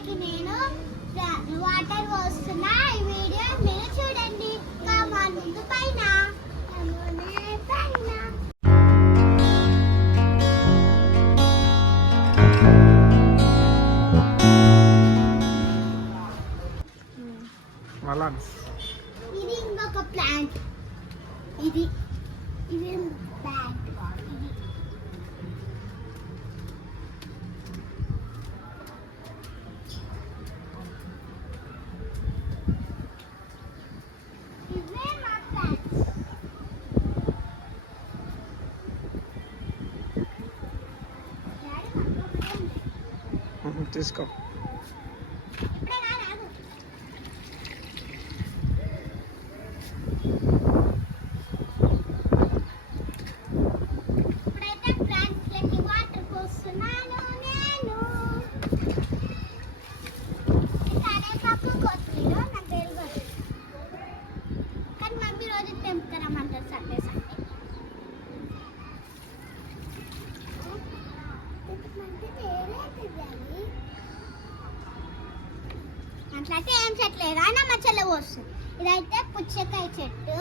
చెట్లకి నేను వాటర్ పోస్తున్నా. ఈ వీడియో మీరు చూడండి. కమాన్ ముందు పైన ఇది ఇంకొక ప్లాంట్. ఇది ఇది ప్లాంట్. తీసుకో. అట్లయితే ఏం చెట్లు అయినా మా చెల్ల వస్తుంది. ఇదైతే పుచ్చకాయ చెట్టు,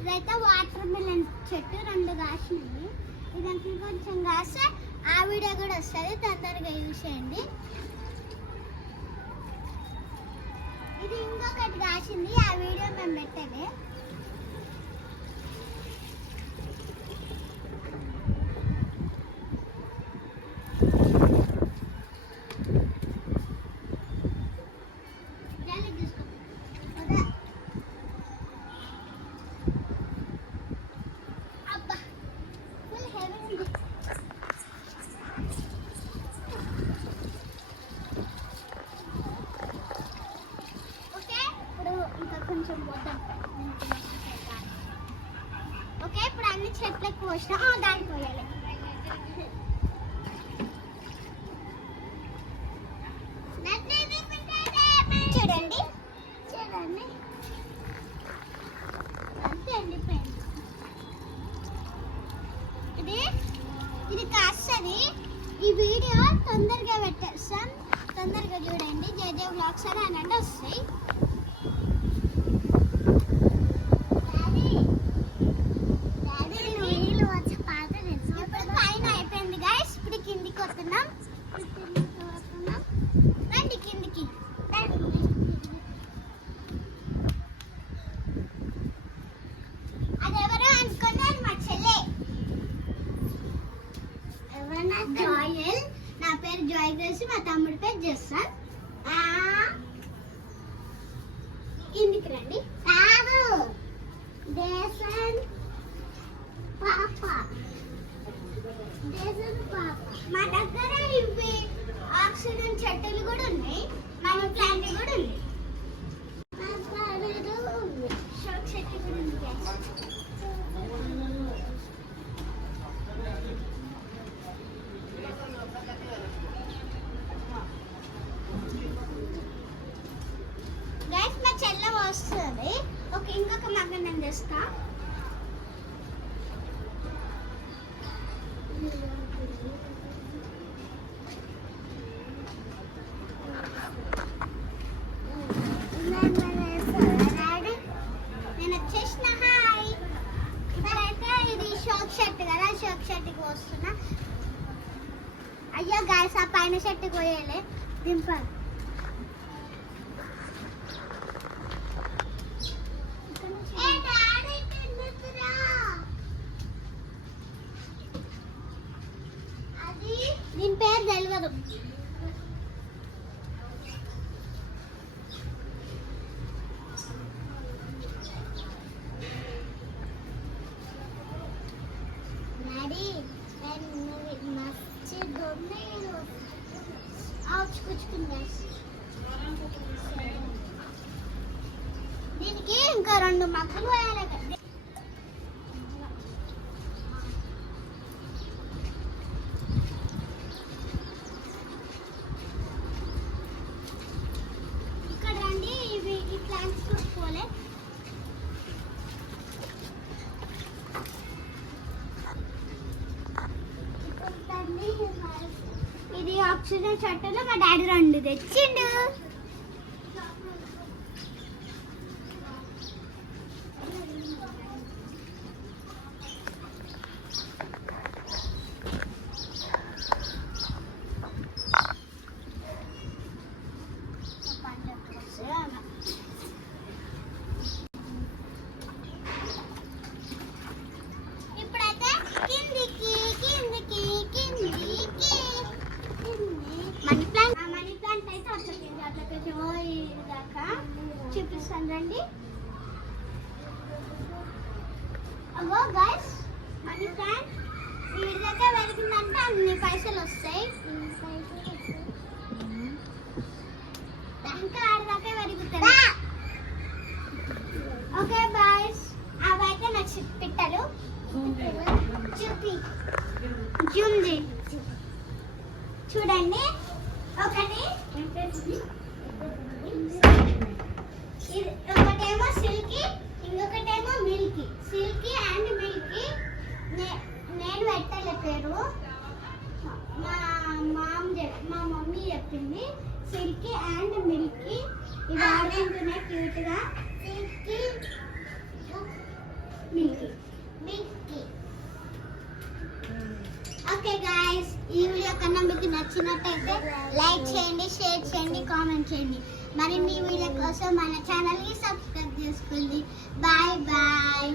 ఇదైతే వాటర్ మిలన్ చెట్టు. 2 కాసినాయి. ఇదానికి కొంచెం కాస్తే ఆ వీడియో కూడా వస్తుంది, తొందరగా యూజ్ చేయండి. ఇది ఇంకొకటి కాసింది, ఆ వీడియో మేము పెట్టలే. ఓకే, ఇప్పుడు అన్ని చెట్లకు పోసిన దానికి పోయాలి. చూడండి చూడండి అంతే ఎండిపోయింది. ఇది కాస్తుంది. ఈ వీడియో తొందరగా పెట్టేస్తాం, తొందరగా చూడండి. జేజే వ్లాగ్స్ అని అనండి వస్తాయి. జాయల్, నా పేరు జాయ్ గ్రేసి, మా తమ్ముడి పేరు జస్సన్. కిందికి రండి. మా దగ్గర ఇవి ఆక్సిజన్ చెట్టులు కూడా ఉన్నాయి, మనీ ప్లాంట్ కూడా ఉంది, షోక్ చెట్టు కూడా ఉంది. గైస్ మా చెల్ల వస్తుంది. ఓకే, ఇంకొక మగ్గ నేను చేస్తా. నేను వచ్చేసిన. హాయ్, ఇప్పుడైతే ఇది షోక్ షర్ట్ కదా, షోక్ షర్ట్కి వస్తున్నా. అయ్యో గైస్, ఆ పైన షర్ట్కి పోయాలి, దింపాలి. దీని పేరు తెలియదు. దీనికి ఇంకా 2 మక్కలు పోయాలి కదా. ఇక్కడ రండి, ఇవి ఈ ప్లాంట్స్ చూసుకోవాలి. ఇది ఆక్సిజన్ షర్టులో మా డాడీ 2 తెచ్చిండు. ఇప్పుడైతే కిందికి కిందికి కిందికి మనీ ప్లాంట్ అయితే అట్లకి దాకా చూపిస్తాను రండి. అగో గైస్, మనీ ప్లాంట్ వీడి దగ్గర వెలిగిందంటే అన్ని పైసలు వస్తాయి. ఇంకా ఆడదాకా వెలుగుతుంది. ఓకే బాయ్స్, అవైతే నాకు పిట్టలు చూపి జూమ్ది చూడండి. ఒకటేమో సిల్కీ, ఇంకొకటేమో మిల్కీ. సిల్కీ అండ్ మిల్కీ నేను పెట్టలే పేరు, మా మమ్మీ చెప్పింది. సిల్కీ అండ్ మిల్కీ ఇవి ఆడుకుంటున్నాయి క్యూట్గా. Milky Milky. ఓకే గాయస్, ఈ వీడియో కన్నా మీకు నచ్చినట్టయితే లైక్ చేయండి, షేర్ చేయండి, కామెంట్ చేయండి. మరిన్ని వీడియో కోసం మన ఛానల్ని సబ్స్క్రైబ్ చేసుకోండి. Bye bye.